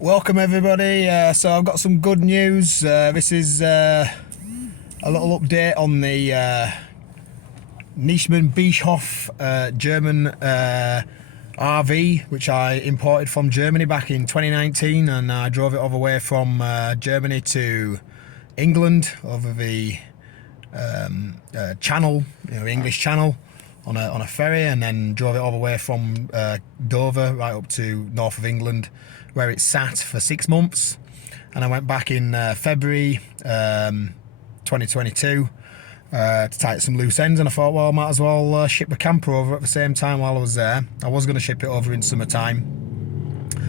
Welcome everybody. So I've got some good news. This is a little update on the Nischmann Bischoff German RV, which I imported from Germany back in 2019, and I drove it all the way from Germany to England over the Channel, English Channel, on a ferry, and then drove it all the way from Dover right up to north of England, where it sat for 6 months. And I went back in February 2022 to tighten some loose ends, and I thought, well, I might as well ship the camper over at the same time while I was there. I was going to ship it over in summertime,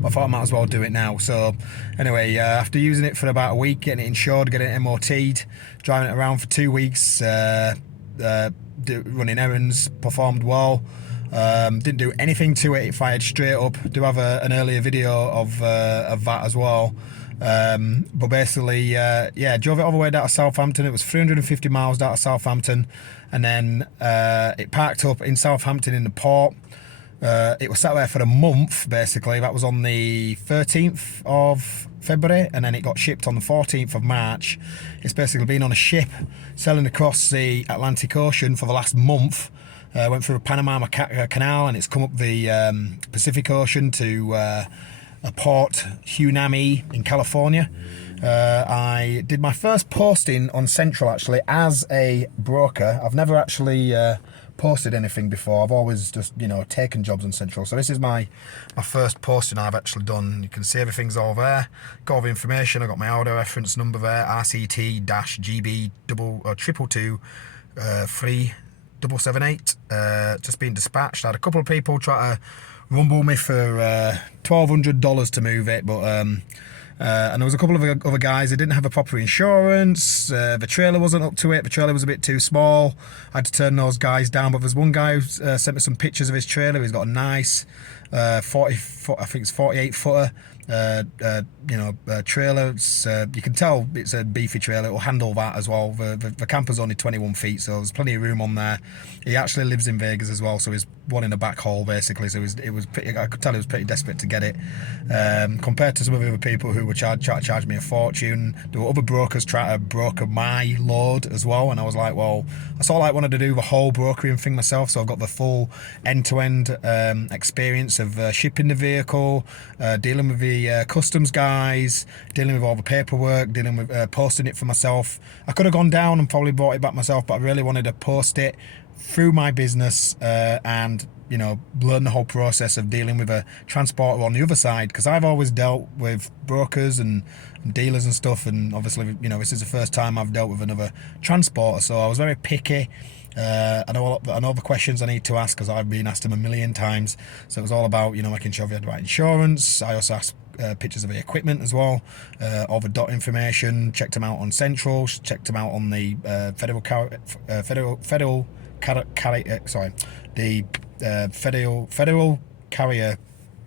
but I thought I might as well do it now. So anyway, after using it for about a week, getting it insured, getting it MOT'd, driving it around for 2 weeks, running errands, performed well. Didn't do anything to it, it fired straight up. Do have an earlier video of that as well. But basically, yeah, drove it all the way down to Southampton. It was 350 miles down to Southampton, and then it parked up in Southampton in the port. It was sat there for a month, basically. That was on the 13th of February, and then it got shipped on the 14th of March. It's basically been on a ship sailing across the Atlantic Ocean for the last month. Went through a Panama Canal, and it's come up the Pacific Ocean to a port, Hunami, in California. I did my first posting on Central, actually, as a broker. I've never actually posted anything before. I've always just, taken jobs on Central. So this is my first posting I've actually done. You can see everything's all there. Got all the information. I got my order reference number there, RCT-GB 222 3778. Just been dispatched. I had a couple of people try to rumble me for $1,200 to move it, but and there was a couple of other guys that didn't have a proper insurance. The trailer wasn't up to it. The trailer was a bit too small. I had to turn those guys down. But there's one guy who sent me some pictures of his trailer. He's got a nice 40 foot, I think it's 48 footer. Trailer. It's, you can tell it's a beefy trailer. It will handle that as well. The camper's only 21 feet, so there's plenty of room on there. He actually lives in Vegas as well, so he's one in a back haul basically. So it was pretty, I could tell he was pretty desperate to get it. Compared to some of the other people who were trying to charge me a fortune. There were other brokers trying to broker my load as well, and I was like, well, I sort of like wanted to do the whole brokering thing myself. So I've got the full end-to-end experience of shipping the vehicle, dealing with the customs guys, dealing with all the paperwork, dealing with posting it for myself. I could have gone down and probably bought it back myself, but I really wanted to post it through my business and learn the whole process of dealing with a transporter on the other side, because I've always dealt with brokers and dealers and stuff, and obviously this is the first time I've dealt with another transporter, so I was very picky. I know the questions I need to ask, because I've been asked them a million times. So it was all about making sure we had the right insurance. I also asked pictures of the equipment as well, all the dot information, checked them out on Central, checked them out on the Federal Carrier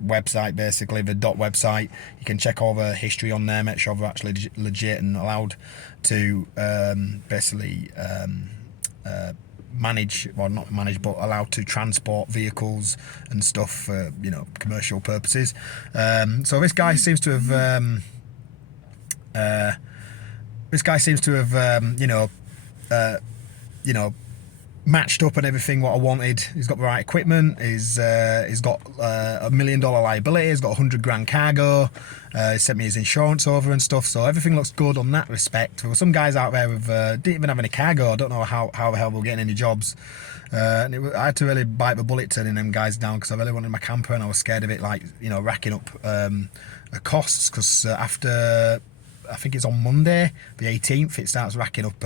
website, basically the dot website. You can check all the history on there, make sure they're actually legit and allowed to basically manage, well, not manage, but allowed to transport vehicles and stuff for commercial purposes. So this guy seems to have matched up and everything what I wanted. He's got the right equipment. He's got $1 million liability. He's got 100 grand cargo. He sent me his insurance over and stuff, so everything looks good on that respect. There were some guys out there with didn't even have any cargo. I don't know how the hell we're getting any jobs. And I had to really bite the bullet turning them guys down, because I really wanted my camper, and I was scared of it racking up costs, because after, I think it's on Monday the 18th, it starts racking up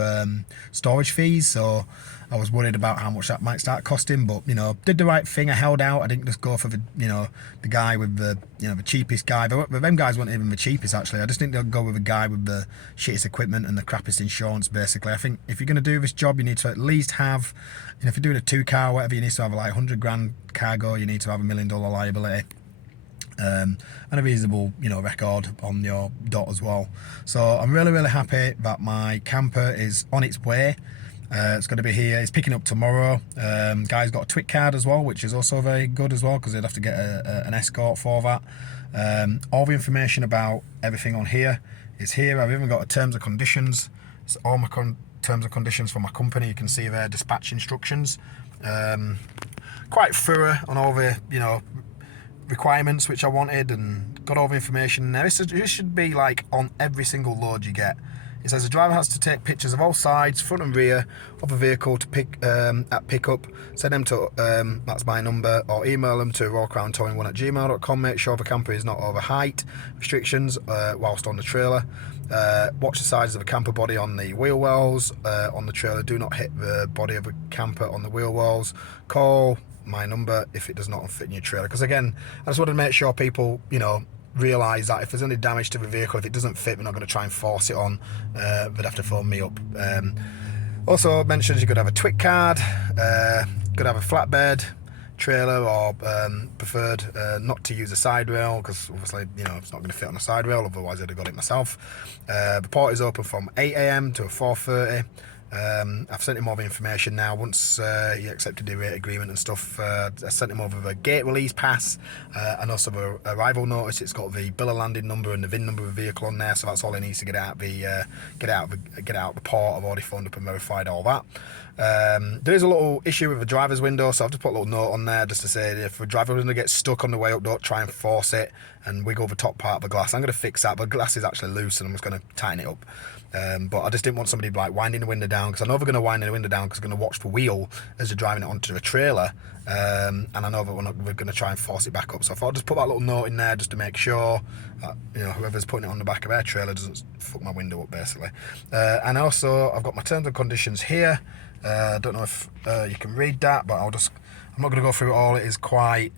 storage fees. So I was worried about how much that might start costing, but did the right thing. I held out. I didn't just go for the the guy with the the cheapest guy. But them guys weren't even the cheapest, actually. I just didn't go with a guy with the shittest equipment and the crappiest insurance, basically. I think if you're going to do this job, you need to at least have, if you're doing a 2-car or whatever, you need to have like 100 grand cargo. You need to have $1 million liability. And a reasonable record on your dot as well. So I'm really happy that my camper is on its way. It's going to be here. It's picking up tomorrow. Guy's got a TWIC card as well, which is also very good as well, because they'd have to get an escort for that. All the information about everything on here is here. I've even got a terms and conditions. It's all my terms and conditions for my company. You can see their dispatch instructions. Quite thorough on all the, you know, requirements which I wanted, and got all the information in there. This should be like on every single load you get. It says the driver has to take pictures of all sides, front and rear of a vehicle to at pickup. Send them to, that's my number, or email them to rawcrowntowing1@gmail.com. Make sure the camper is not over height restrictions whilst on the trailer. Watch the sides of the camper body on the wheel wells on the trailer. Do not hit the body of a camper on the wheel wells. Call my number if it does not fit in your trailer. Because again, I just wanted to make sure people, you know, realise that if there's any damage to the vehicle, if it doesn't fit, we're not going to try and force it on. They'd have to phone me up. Also mentions you could have a TWIC card, could have a flatbed trailer, or preferred not to use a side rail, because obviously, you know, it's not going to fit on a side rail, otherwise I'd have got it myself. The port is open from 8 AM to 4:30. I've sent him all the information now. Once he accepted the rate agreement and stuff, I sent him over the gate release pass and also the arrival notice. It's got the bill of landing number and the VIN number of the vehicle on there, so that's all he needs to get out the port. I've already phoned up and verified all that. There is a little issue with the driver's window, so I've just put a little note on there just to say if the driver window gets stuck on the way up, don't try and force it and wiggle the top part of the glass. I'm going to fix that, but the glass is actually loose and I'm just going to tighten it up. But I just didn't want somebody like winding the window down, because I know they're going to wind the window down because they're going to watch the wheel as they're driving it onto a trailer, and I know that we're going to try and force it back up. So I thought I'd just put that little note in there just to make sure that, you know, whoever's putting it on the back of their trailer doesn't fuck my window up, basically. And also I've got my terms and conditions here. I don't know if you can read that, but I'm not going to go through it all. It is quite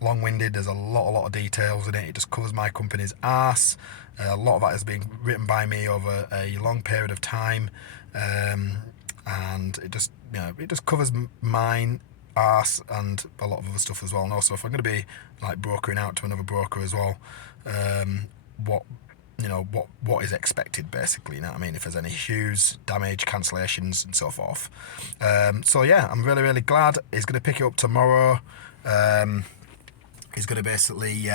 long-winded. There's a lot of details in it. It just covers my company's arse. A lot of that has been written by me over a long period of time, and it just, you know, it just covers mine arse and a lot of other stuff as well. And also, if I'm going to be like brokering out to another broker as well, what is expected, basically, you know what I mean, if there's any issues, damage, cancellations and so forth. So yeah, I'm really glad. He's going to pick it up tomorrow. He's going to basically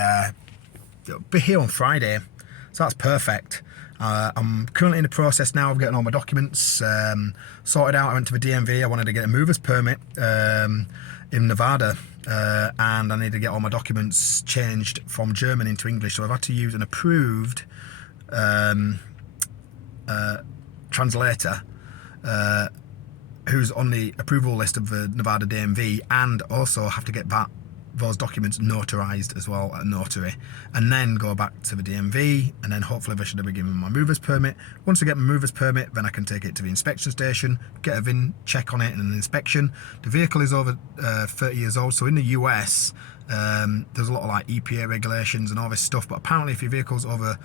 be here on Friday, so that's perfect. I'm currently in the process now of getting all my documents sorted out. I went to the DMV. I wanted to get a mover's permit in Nevada, and I need to get all my documents changed from German into English, so I've had to use an approved translator who's on the approval list of the Nevada DMV, and also have to get those documents notarized as well at a notary, and then go back to the DMV, and then hopefully they should have been given my mover's permit. Once I get my mover's permit, then I can take it to the inspection station, get a VIN check on it and an inspection. The vehicle is over 30 years old, so in the US there's a lot of like EPA regulations and all this stuff, but apparently if your vehicle's over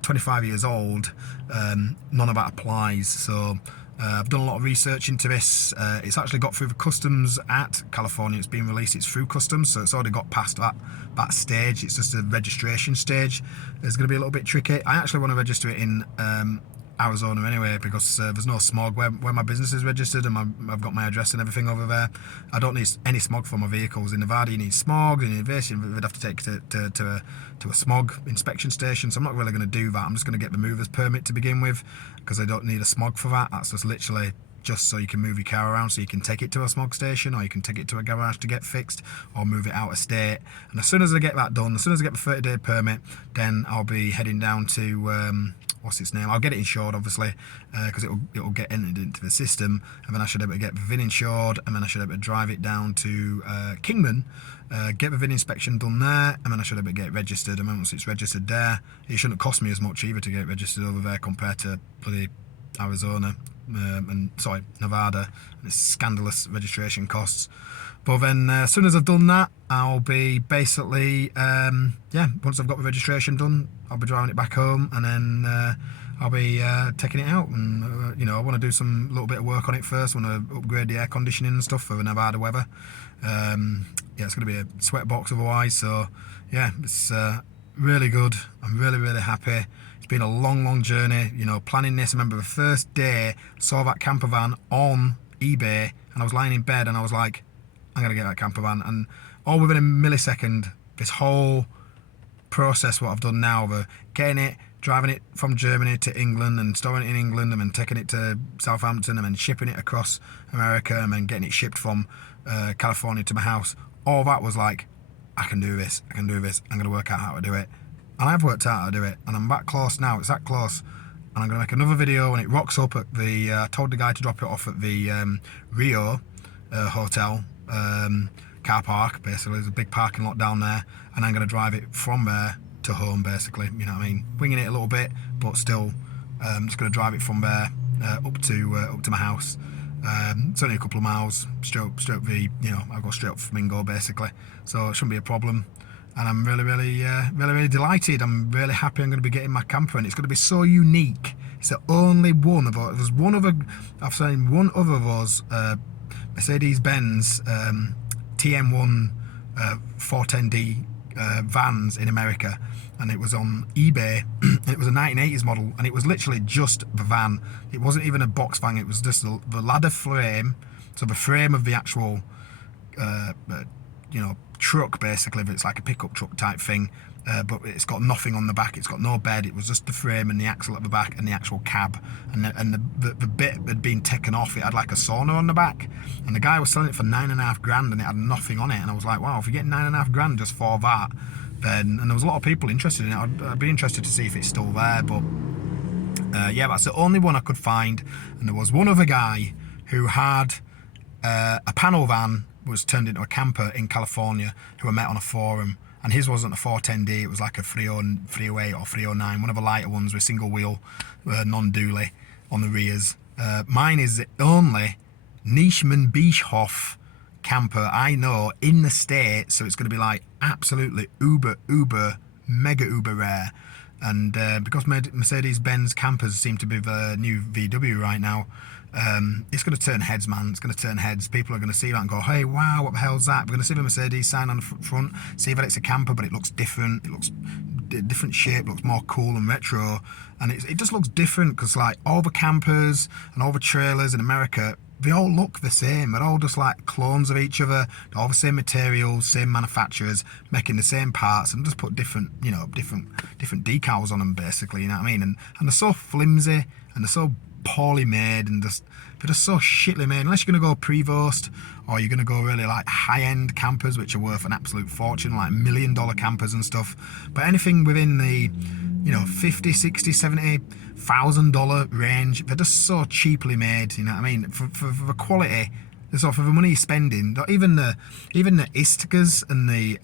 25 years old, none of that applies. So I've done a lot of research into this. It's actually got through the customs at California. It's been released, it's through customs, so it's already got past that stage. It's just a registration stage. It's going to be a little bit tricky. I actually want to register it in Arizona anyway, because there's no smog where my business is registered, and I've got my address and everything over there. I don't need any smog for my vehicles. In Nevada you need smog, in innovation we'd have to take to a smog inspection station, so I'm not really going to do that. I'm just going to get the mover's permit to begin with, because I don't need a smog for that. That's just literally just so you can move your car around, so you can take it to a smog station, or you can take it to a garage to get fixed, or move it out of state. And as soon as I get that done, as soon as I get the 30-day permit, then I'll be heading down to what's its name? I'll get it insured, obviously, because it'll get entered into the system, and then I should be able to get the VIN insured, and then I should be able to drive it down to Kingman, get the VIN inspection done there, and then I should be able to get it registered. And once it's registered there, it shouldn't cost me as much either to get it registered over there compared to bloody Arizona Nevada, and it's scandalous registration costs. But then as soon as I've done that, I'll be basically once I've got the registration done, I'll be driving it back home, and then I'll be taking it out. And I want to do some little bit of work on it first. I want to upgrade the air conditioning and stuff for the Nevada weather. It's going to be a sweat box otherwise. So yeah, it's really good. I'm really happy. It's been a long journey, you know, planning this. I remember the first day, saw that camper van on eBay, and I was lying in bed and I was like, I'm going to get that camper van. And all within a millisecond, this whole process, what I've done now, of getting it, driving it from Germany to England and storing it in England, and then taking it to Southampton, and then shipping it across America, and then getting it shipped from California to my house. All that was like, I can do this, I'm going to work out how to do it. And I've worked out how to do it, and I'm that close now, it's that close. And I'm going to make another video when it rocks up at the, I told the guy to drop it off at the Rio hotel car park, basically. There's a big parking lot down there, and I'm going to drive it from there to home, basically, you know what I mean? Winging it a little bit, but still, just going to drive it from there up to my house. It's only a couple of miles, straight the, you know, I'll go straight up Flamingo, basically, so it shouldn't be a problem. And I'm really delighted. I'm really happy I'm going to be getting my camper, and it's going to be so unique. It's the only one of us. There's one other, I've seen one other of us, Mercedes-Benz TM1 410D vans in America, and it was on eBay. It was a 1980s model, and it was literally just the van. It wasn't even a box van. It was just the ladder frame, so the frame of the actual, you know, truck, basically. It's like a pickup truck type thing, but it's got nothing on the back. It's got no bed. It was just the frame and the axle at the back and the actual cab, and the bit had been taken off. It had like a sauna on the back, and the guy was selling it for $9.5 grand, and it had nothing on it. And I was like, wow, if you're getting $9.5 grand just for that, then, and there was a lot of people interested in it. I'd be interested to see if it's still there, but yeah, that's the only one I could find. And there was one other guy who had a panel van, was turned into a camper in California, who I met on a forum, and his wasn't a 410D, it was like a 308 or 309, one of the lighter ones with single wheel, non-dually on the rears. Mine is the only Nischmann Bischoff camper I know in the States, so it's going to be like absolutely mega uber rare. And because Mercedes-Benz campers seem to be the new VW right now, it's going to turn heads, man. It's going to turn heads. People are going to see that and go, hey, wow, what the hell's that? We're going to see the Mercedes sign on the front, see that it's a camper, but it looks different. It looks different shape, looks more cool and retro. And it just looks different, because like all the campers and all the trailers in America, they all look the same. They're all just like clones of each other. They're all the same materials, same manufacturers, making the same parts, and just put different, you know, different decals on them, basically, you know what I mean? And they're so flimsy, and they're so poorly made, and they're just so shitly made. Unless you're going to go Prevost, or you're going to go really like high-end campers, which are worth an absolute fortune, like $1 million campers and stuff. But anything within the, you know, $50, $60, $70,000 range, they're just so cheaply made, you know what I mean? For the quality, so for the money you're spending, even the Istkas and the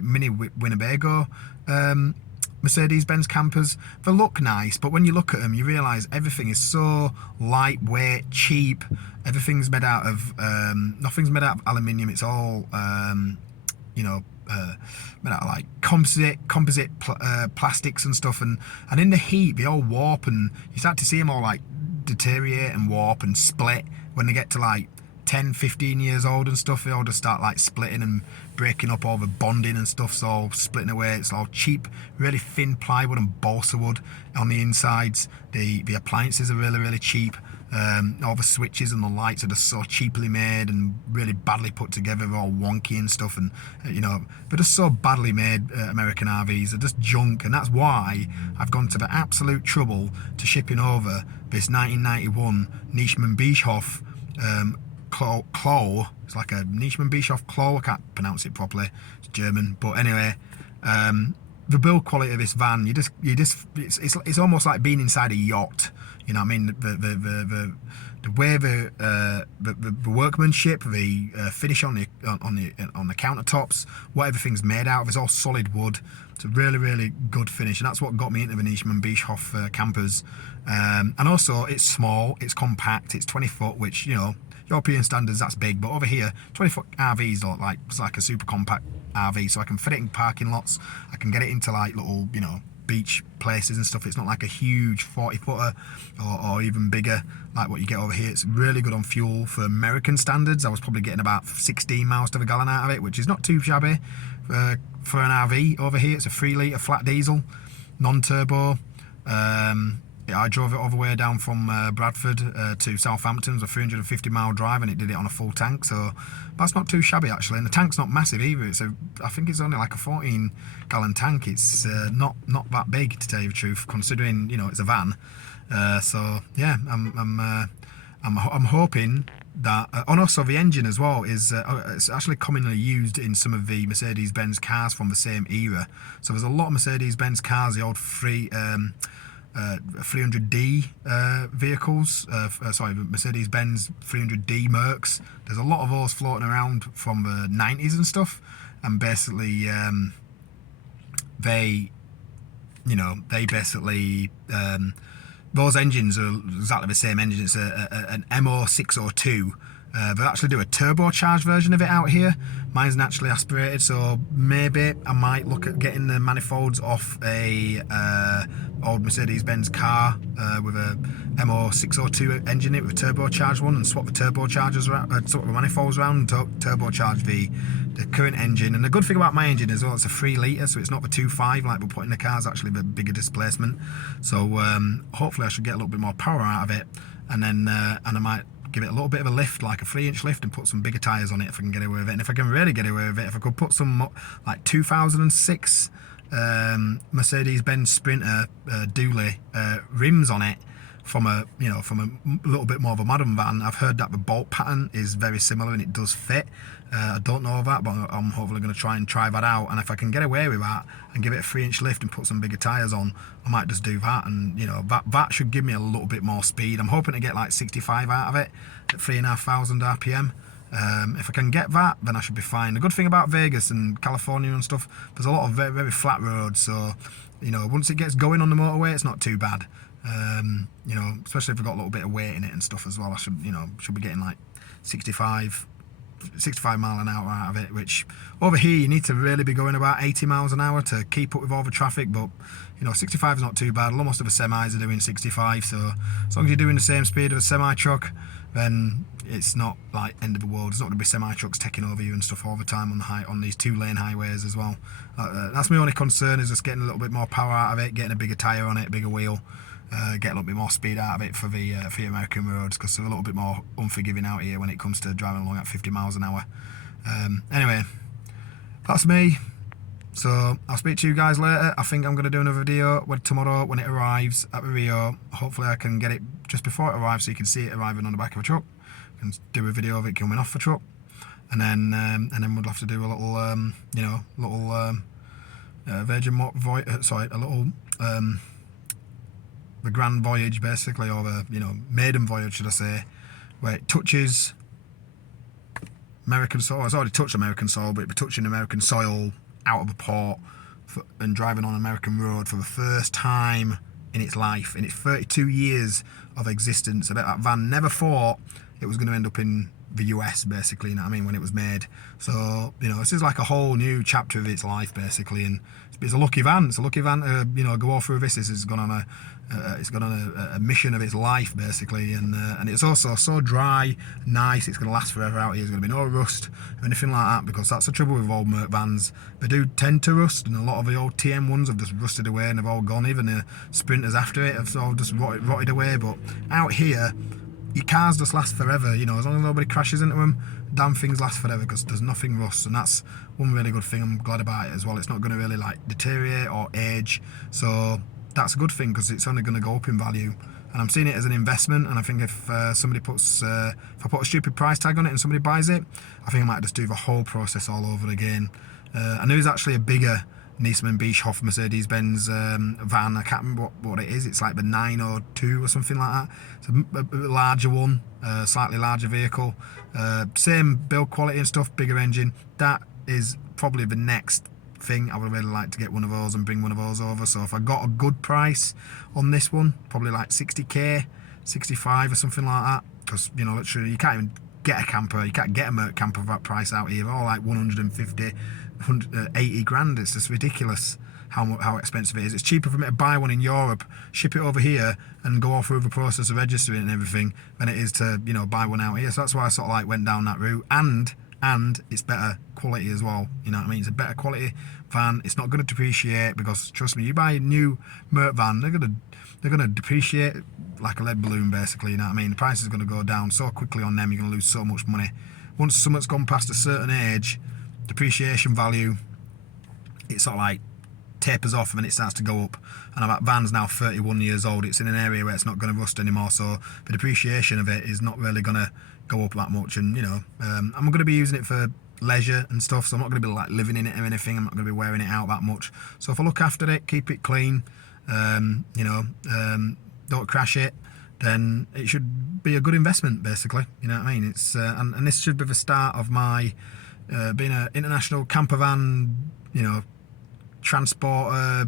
mini Winnebago Mercedes-Benz campers, they look nice, but when you look at them, you realise everything is so lightweight, cheap. Everything's made out of, nothing's made out of aluminium. It's all, you know, made out of like composite plastics and stuff. And in the heat, they all warp, and you start to see them all like deteriorate and warp and split when they get to like 10, 15 years old and stuff. They all just start like splitting and breaking up. All the bonding and stuff's all splitting away. It's all cheap, really thin plywood and balsa wood on the insides. The appliances are really cheap. All the switches and the lights are just so cheaply made and really badly put together. They're all wonky and stuff, and you know, they're just so badly made. American RVs, they're just junk, and that's why I've gone to the absolute trouble to shipping over this 1991 Nischmann Bischoff Klo. It's like a Nischmann Bischoff Klo. I can't pronounce it properly. It's German, but anyway, the build quality of this van, it's almost like being inside a yacht. You know what I mean? The way the workmanship, the finish on the countertops, what everything's made out of is all solid wood. It's a really good finish, and that's what got me into the Nischmann Bischoff campers. And also, it's small, it's compact, it's 20 foot, which, you know, European standards, that's big, but over here 20-foot RVs are like, it's like a super compact RV, so I can fit it in parking lots. I can get it into like little, you know, beach places and stuff. It's not like a huge 40-footer or even bigger like what you get over here. It's really good on fuel for American standards. I was probably getting about 16 miles to the gallon out of it, which is not too shabby for an RV over here. It's a 3 litre flat diesel, non-turbo. I drove it all the way down from Bradford to Southampton. It was a 350-mile drive, and it did it on a full tank, so that's not too shabby actually. And the tank's not massive either. I think it's only like a 14-gallon tank. It's not that big, to tell you the truth, considering it's a van. So yeah, I'm hoping that, and also the engine as well is it's actually commonly used in some of the Mercedes-Benz cars from the same era. So there's a lot of Mercedes-Benz cars, the old 300D vehicles, Mercedes-Benz 300D Mercs. There's a lot of those floating around from the 90s and stuff, and basically they basically those engines are exactly the same engine. It's an MO602. They actually do a turbocharged version of it out here. Mine's naturally aspirated, so maybe I might look at getting the manifolds off a old Mercedes-Benz car with a MO602 engine in it, with a turbocharged one, and swap the turbochargers around, swap the manifolds around, and turbocharge the current engine. And the good thing about my engine as well, it's a 3 litre, so it's not the 2.5 like we put in the cars, actually the bigger displacement. So hopefully I should get a little bit more power out of it, and then and I might give it a little bit of a lift, like a 3-inch lift, and put some bigger tyres on it if I can get away with it. And if I can really get away with it, if I could put some like 2006 Mercedes-Benz Sprinter dually rims on it from a little bit more of a modern van. I've heard that the bolt pattern is very similar and it does fit. I don't know that, but I'm hopefully going to try that out. And if I can get away with that and give it a 3-inch lift and put some bigger tyres on, I might just do that. And that should give me a little bit more speed. I'm hoping to get like 65 out of it at 3,500 RPM. If I can get that, then I should be fine. The good thing about Vegas and California and stuff, there's a lot of very, very flat roads, so once it gets going on the motorway, it's not too bad. Especially if I've got a little bit of weight in it and stuff as well. I should be getting like 65 mile an hour out of it, which over here you need to really be going about 80 miles an hour to keep up with all the traffic. But 65 is not too bad. Most of the semis are doing 65, so as long as you're doing the same speed of a semi truck, then it's not like end of the world. It's not going to be semi trucks taking over you and stuff all the time on these 2-lane highways as well. That's my only concern, is just getting a little bit more power out of it, getting a bigger tyre on it, bigger wheel. Get a little bit more speed out of it for the American roads, because they're a little bit more unforgiving out here when it comes to driving along at 50 miles an hour. Anyway, that's me. So I'll speak to you guys later. I think I'm going to do another video tomorrow when it arrives at the Rio. Hopefully I can get it just before it arrives, so you can see it arriving on the back of a truck, and do a video of it coming off the truck, and then we'll have to do a little the grand voyage, basically, or the maiden voyage, should I say, where it touches American soil. It's already touched American soil, but it'll be touching American soil out of the port and driving on American road for the first time in its life, in its 32 years of existence. I bet that van never thought it was going to end up in the US, basically, when it was made. So this is like a whole new chapter of its life, basically, and it's a lucky van. It's a lucky van to go all through this. This has gone on a mission of its life, basically, and it's also so dry, nice. It's going to last forever out here. There's going to be no rust or anything like that, because that's the trouble with old Merc vans. They do tend to rust, and a lot of the old TM ones have just rusted away and they've all gone. Even the Sprinters after it have all just rotted away. But out here, your cars just last forever, as long as nobody crashes into them, damn things last forever, because there's nothing rust. And that's one really good thing I'm glad about it as well. It's not going to really deteriorate or age, so that's a good thing, because it's only going to go up in value. And I'm seeing it as an investment, and I think if somebody if I put a stupid price tag on it and somebody buys it, I think I might just do the whole process all over again. I know there's actually a bigger Niesmann Bischoff Mercedes-Benz van. I can't remember what it is. It's like the 902 or something like that. It's a larger one, slightly larger vehicle, same build quality and stuff, bigger engine. That is probably the next thing. I would really like to get one of those and bring one of those over. So if I got a good price on this one, probably like 60k, 65 or something like that, because literally you can't even get a camper, you can't get a Merc camper for that price out here. They're all like 150, 180 grand. It's just ridiculous how expensive it is. It's cheaper for me to buy one in Europe, ship it over here, and go all through the process of registering and everything, than it is to buy one out here. So that's why I sort of went down that route, and it's better quality as well. It's a better quality van. It's not going to depreciate, because trust me, you buy a new Merc van, they're gonna depreciate like a lead balloon, basically. You know what I mean? The price is going to go down so quickly on them. You're going to lose so much money. Once something's gone past a certain age, depreciation value, it sort of like tapers off and then it starts to go up. And that van's now 31 years old. It's in an area where it's not going to rust anymore, so the depreciation of it is not really going to go up that much. And you know, I'm going to be using it for leisure and stuff, so I'm not going to be like living in it or anything. I'm not going to be wearing it out that much. So if I look after it, keep it clean, you know, don't crash it, then it should be a good investment, basically. You know what I mean? It's and this should be the start of my being an international camper van, you know, transporter,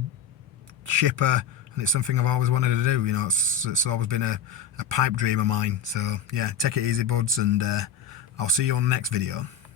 shipper, and it's something I've always wanted to do. You know, it's always been a pipe dream of mine. So yeah, take it easy, buds, and I'll see you on the next video.